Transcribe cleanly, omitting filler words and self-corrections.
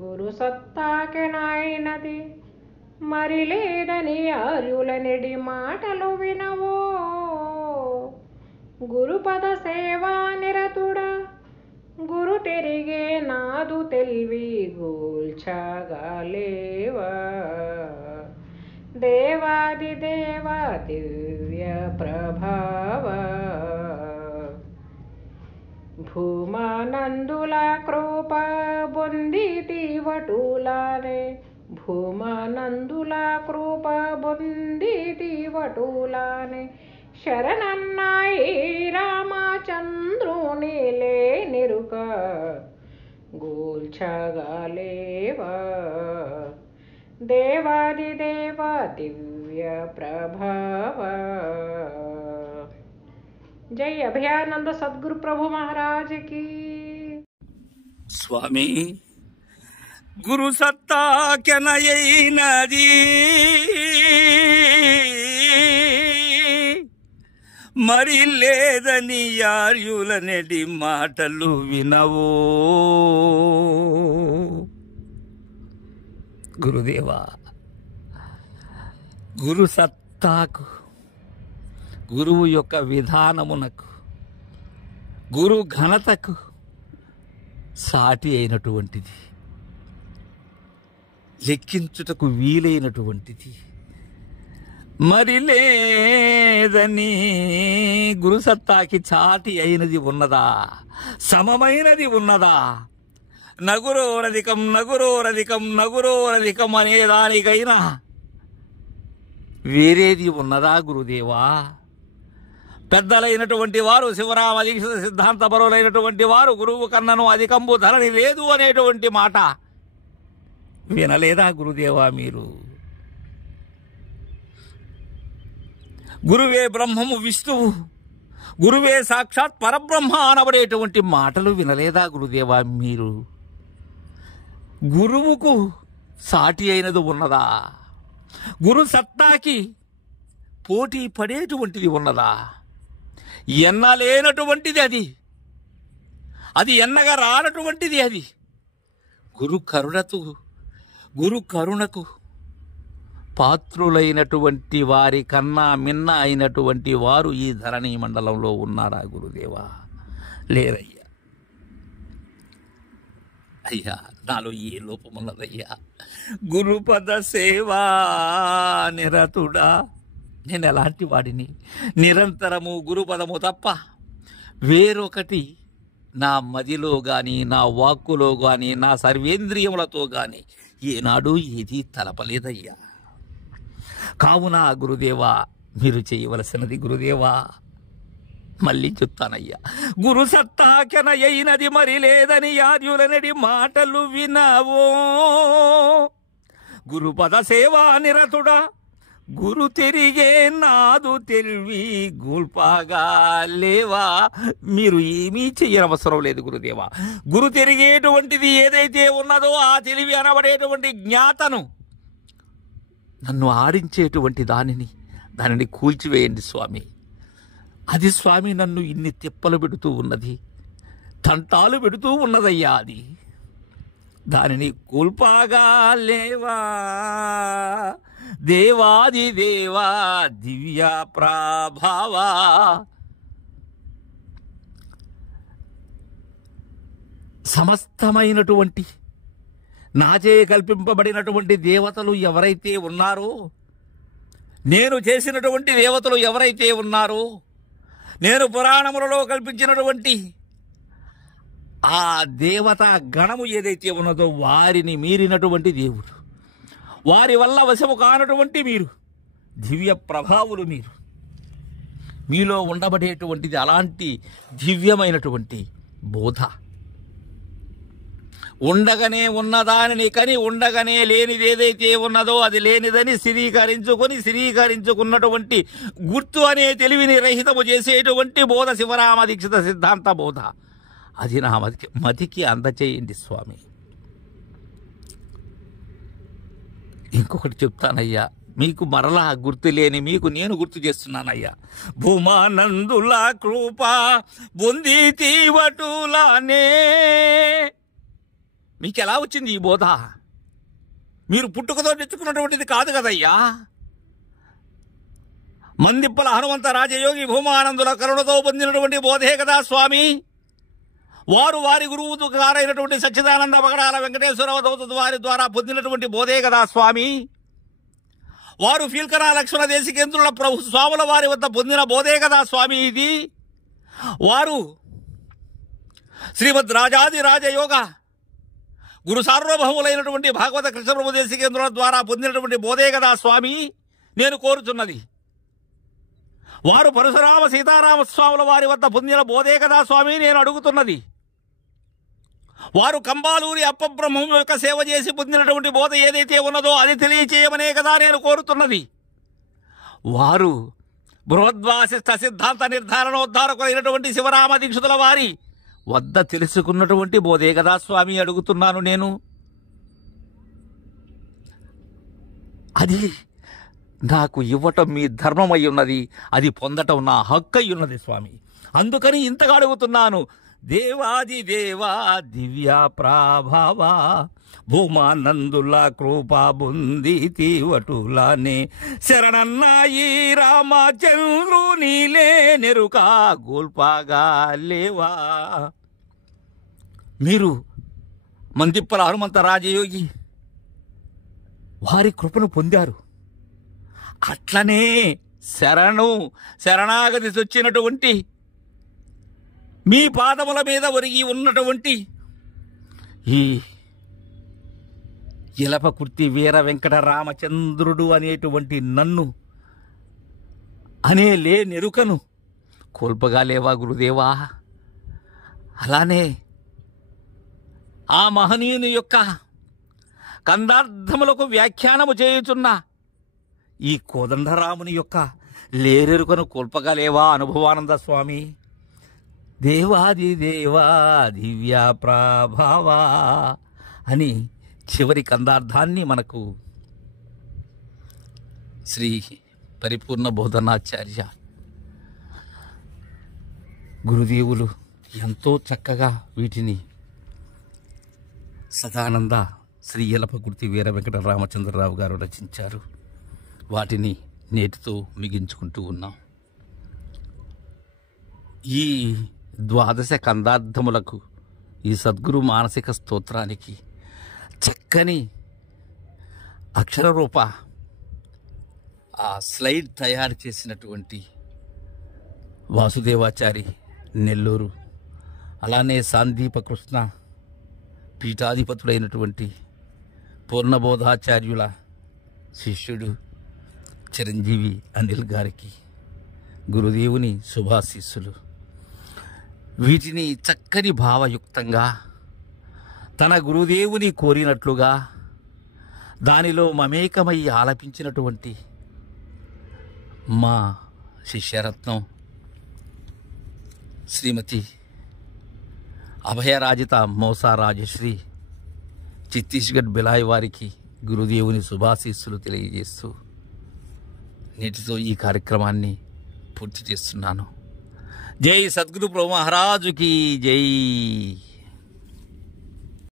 గురు సత్తాకెనాయినది మరి లేదని ఆర్యుల నెడి మాటలు వినవో. గురుపద సేవా నిరతుడా గురు తెరిగే నాదు తెల్వి గూల్చగలేవా. దేవాది దేవ దివ్య ప్రభావ భూమానందుల కృప బొందితి వటులానే. భూమానందుల కృప బొందితి వటులానే. శరణన్నాయి రామచంద్రుని లేనిరుక గూల్చగలేవా. దేవాది దేవ దివ్య ప్రభావ. జై అభయానంద సద్గురు ప్రభు మహారాజ్ కి. స్వామి గురు సత్తాకెనయైనది మరి లేదని ఆర్యుల నెడి మాటలు వినవో. గురుదేవా, గురు సత్తాకు, గురువు యొక్క విధానమునకు, గురు ఘనతకు సాటి అయినటువంటిది, లెక్కించుటకు వీలైనటువంటిది మరి లేదని, గురు సత్తాకి చాటి అయినది ఉన్నదా, సమమైనది ఉన్నదా? నగురోరధికం నగురోరధికం నగురోరధికం అనేదానికైనా వేరేది ఉన్నదా గురుదేవా? పెద్దలైనటువంటి వారు, శివరామ దీక్షిత సిద్ధాంత పరులైనటువంటి వారు, గురువు కన్నను అధికంబు ధరని లేదు అనేటువంటి మాట వినలేదా గురుదేవా మీరు? గురువే బ్రహ్మము విష్ణువు, గురువే సాక్షాత్ పరబ్రహ్మ అనబడేటువంటి మాటలు వినలేదా గురుదేవా మీరు? గురువుకు సాటి అయినది ఉన్నదా? గురు సత్తాకి పోటీ పడేటువంటిది ఉన్నదా? ఎన్నలేనటువంటిది అది, అది ఎన్నగా రానటువంటిది అది. గురు కరుణకు పాత్రులైనటువంటి వారి కన్నా మిన్న అయినటువంటి వారు ఈ ధరణి మండలంలో ఉన్నారా గురుదేవా? లేరయ్యా. అయ్యా, నాలో ఏ లోపమున్నదయ్యా? గురుపద సేవా నిరతుడా, నేను ఎలాంటి వాడిని? నిరంతరము గురుపదము తప్ప వేరొకటి నా మదిలో గాని, నా వాక్కులో గాని, నా సర్వేంద్రియములతో గాని ఏనాడు ఏది తలపలేదయ్యా. కావున గురుదేవా, మీరు చేయవలసినది గురుదేవా, మళ్ళీ చెప్తానయ్యా, గురు సత్తాకెనయైనది మరి లేదని ఆర్యులనడి మాటలు వినవో. గురుపద సేవా నిరతుడా గురు తిరిగే నాదు తెల్వి గూల్పాగా లేవా. మీరు ఏమీ చెయ్యనవసరం లేదు గురుదేవా. గురు తిరిగేటువంటిది ఏదైతే ఉన్నదో ఆ తెలివి అనబడేటువంటి జ్ఞాతను, నన్ను ఆడించేటువంటి దానిని కూల్చివేయండి స్వామి. అది స్వామి నన్ను ఇన్ని తిప్పలు పెడుతూ ఉన్నది, తంటాలు పెడుతూ ఉన్నదయ్యా. అది దానిని కూల్పాగా లేవా. దేవాది దేవా దివ్య ప్రభావ సమస్తమైనటువంటి నాచే కల్పింపబడినటువంటి దేవతలు ఎవరైతే ఉన్నారో, నేను చేసినటువంటి దేవతలు ఎవరైతే ఉన్నారో, నేను పురాణములలో కల్పించినటువంటి ఆ దేవత గణము ఏదైతే ఉన్నదో వారిని మీరినటువంటి దేవుడు, వారి వల్ల వశము కానటువంటి మీరు, దివ్య ప్రభావులు మీరు. మీలో ఉండబడేటువంటిది అలాంటి దివ్యమైనటువంటి బోధ. ఉండగానే ఉన్నదానిని కని ఉండగానే లేనిది ఏదైతే ఉన్నదో అది లేనిదని స్థిరీకరించుకున్నటువంటి గుర్తు అనే తెలివిని రహితము చేసేటువంటి బోధ శివరామ దీక్షిత సిద్ధాంత బోధ. అది నా మతికి అందచేయండి స్వామి. ఇంకొకటి చెప్తానయ్యా, మీకు మరలా గుర్తు లేని మీకు నేను గుర్తు చేస్తున్నానయ్యా. భూమానందుల కృప బొంది తీవటులానే మీకు ఎలా వచ్చింది ఈ బోధ? మీరు పుట్టుకతో తెచ్చుకున్నటువంటిది కాదు కదయ్యా. మందిప్పల హనుమంత రాజయోగి భూమానందుల కరుణతో పొందినటువంటి బోధే కదా స్వామి. వారు వారి గురువు గారైనటువంటి సచ్చిదానంద పగడాల వెంకటేశ్వర అవధూత వారి ద్వారా పొందినటువంటి బోధే కదా స్వామి. వారు ఫీల్కరా లక్ష్మణ దేశికేంద్రుల ప్రభు స్వాముల వారి వద్ద పొందిన బోధే కదా స్వామి ఇది. వారు శ్రీమద్ రాజాది రాజయోగ గురు సార్వభౌములైనటువంటి భాగవత కృష్ణప్రభు దేశికేంద్రుల ద్వారా పొందినటువంటి బోధే కదా స్వామి నేను కోరుచున్నది. వారు పరశురామ సీతారామ స్వాముల వారి వద్ద పొందిన బోధే కదా స్వామి నేను అడుగుతున్నది. వారు కంబాలూరి అప్పబ్రహ్మం యొక్క సేవ చేసి పొందినటువంటి బోధ ఏదైతే ఉన్నదో అది తెలియచేయమనే కదా నేను కోరుతున్నది. వారు బృహద్వాసిష్ఠ సిద్ధాంత నిర్ధారణోద్ధారకులైనటువంటి శివరామ దీక్షితుల వారి వద్ద తెలుసుకున్నటువంటి బోధే కదా స్వామి అడుగుతున్నాను నేను. అది నాకు ఇవ్వటం మీ ధర్మం అయి ఉన్నది, అది పొందటం నా హక్కు అయి ఉన్నది స్వామి. అందుకని ఇంతగా అడుగుతున్నాను. దేవాది దేవా దివ్య ప్రాభావ భూమానందుల కృపా బుంది తీవటులానే శరణన్నాయి రామచంద్రునిలే నెరుకా గోల్పాగా లేవా. మీరు మందిప్పల హనుమంత రాజయోగి వారి కృపను పొందారు. అట్లనే శరణాగతి వచ్చినటువంటి మీ పాదముల మీద ఒరిగి ఉన్నటువంటి ఈ ఇలపకుర్తి వీర వెంకట రామచంద్రుడు అనేటువంటి నన్ను అనే నెరుకను కోల్పగా లేవా గురుదేవా. అలానే ఆ మహనీయుని యొక్క కందార్థములకు వ్యాఖ్యానము చేయుచున్న ఈ కోదండరాముని యొక్క లేరెరుకను కోల్పగా లేవా అనుభవానంద స్వామి. దేవాది దేవా దివ్య ప్రభావా అని చివరి కందార్థాన్ని మనకు శ్రీ పరిపూర్ణ బోధనాచార్య గురుదేవులు ఎంతో చక్కగా వీటిని సదానంద శ్రీ యలపకుర్తి వీర వెంకట రామచంద్రరావు గారు రచించారు. వాటిని నేటితో ముగించుకుంటూ ఉన్నాం. ఈ ద్వాదశ కందార్థములకు ఈ సద్గురు మానసిక స్తోత్రానికి చక్కని అక్షరరూప ఆ స్లైడ్ తయారు చేసినటువంటి వాసుదేవాచారి నెల్లూరు, అలానే సాందీప కృష్ణ పీఠాధిపతులైనటువంటి పూర్ణబోధాచార్యుల శిష్యుడు చిరంజీవి అనిల్ గారికి గురుదేవుని శుభాశీస్సులు. వీటిని చక్కని భావయుక్తంగా తన గురుదేవుని కోరినట్లుగా దానిలో మమేకమై ఆలపించినటువంటి మా శిష్యరత్నం శ్రీమతి అభయరాజిత మోసా రాజశ్రీ ఛత్తీస్గఢ్ బిలాయ్ వారికి గురుదేవుని శుభాశీస్సులు తెలియజేస్తూ నేటితో ఈ కార్యక్రమాన్ని పూర్తి చేస్తున్నాను. జై సద్గురు ప్రభు మహారాజుకి జై.